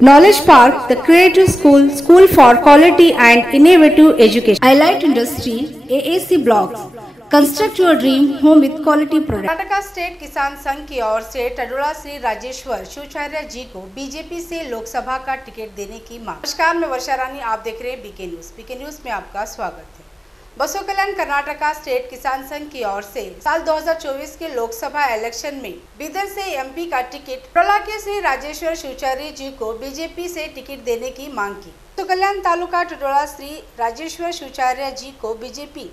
Knowledge Park, the creative school, school for quality and innovative education. Highlight Industry, AAC Blocks. Construct your dream home with quality products. Karnataka state किसान संघ की ओर से टडोला श्री राजेश्वर शिवाचार्य जी को BJP से लोकसभा का ticket देने की मांग। नमस्कार, मैं वर्षा रानी, आप देख रहे हैं बीके न्यूज। बीके न्यूज में आपका स्वागत है। बसो कल्याण कर्नाटका स्टेट किसान संघ की ओर से साल 2024 के लोकसभा इलेक्शन में बीदर से एमपी का टिकट टडोला के श्री राजेश्वर शिवाचार्य जी को बीजेपी से टिकट देने की मांग की। बसो कल्याण तालुका टडोला श्री राजेश्वर शिवाचार्य जी को बीजेपी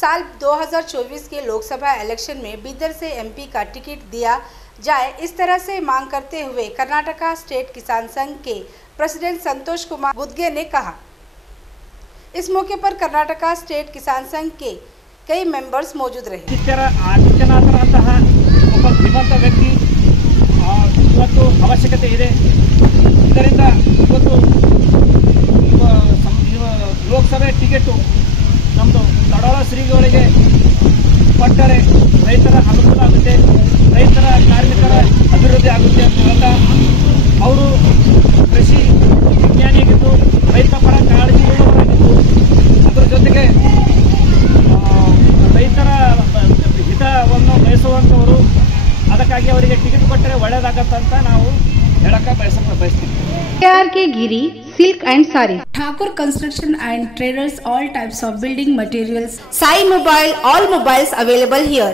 साल 2024 के लोकसभा इलेक्शन में बीदर से एमपी का टिकट दिया जाए, इस तरह से मांग करते हुए कर्नाटका स्टेट किसान संघ के प्रेसिडेंट संतोष कुमार बुद्गे ने कहा। इस मौके पर कर्नाटका स्टेट किसान संघ के कई मेंबर्स मौजूद रहे। ಆದಿತ್ಯನಾಥರಂತಹ ಒಬ್ಬ ಶ್ರೀಮಂತ ವ್ಯಕ್ತಿ ಇವತ್ತು ಅವಶ್ಯಕತೆ ಇದೆ। ಇದರಿಂದ ಇವತ್ತು ಲೋಕಸಭೆ ಟಿಕೆಟು ನಮ್ಮದು ಟಡೋಳ ಶ್ರೀಗಳಿಗೆ ಕೊಟ್ಟರೆ ರೈತರ ಅನುಕೂಲ ಆಗುತ್ತೆ, ರೈತರ ಕಾರ್ಮಿಕರ ಅಭಿವೃದ್ಧಿ ಆಗುತ್ತೆ ಅಂತ ಹೇಳ್ತಾ ಅವರು ಕೃಷಿ ವಿಜ್ಞಾನಿಯಾಗಿದ್ದು ರೈತ ಪರ ಕಾಳಜಿಯುಳ್ಳವರಾಗಿದ್ದು ಅದರ ಜೊತೆಗೆ ರೈತರ ಹಿತವನ್ನು ಬಯಸುವಂಥವರು, ಅದಕ್ಕಾಗಿ ಅವರಿಗೆ ಟಿಕೆಟ್ ಕೊಟ್ಟರೆ ಒಳ್ಳೆಯದಾಗತ್ತಂತ ನಾವು ಹೇಳಕ್ಕೆ ಬಯಸ್ತೀವಿ। KRK Giri, Silk and Sari. Thakur Construction and Traders, all types of building materials. Sai Mobile, all mobiles available here.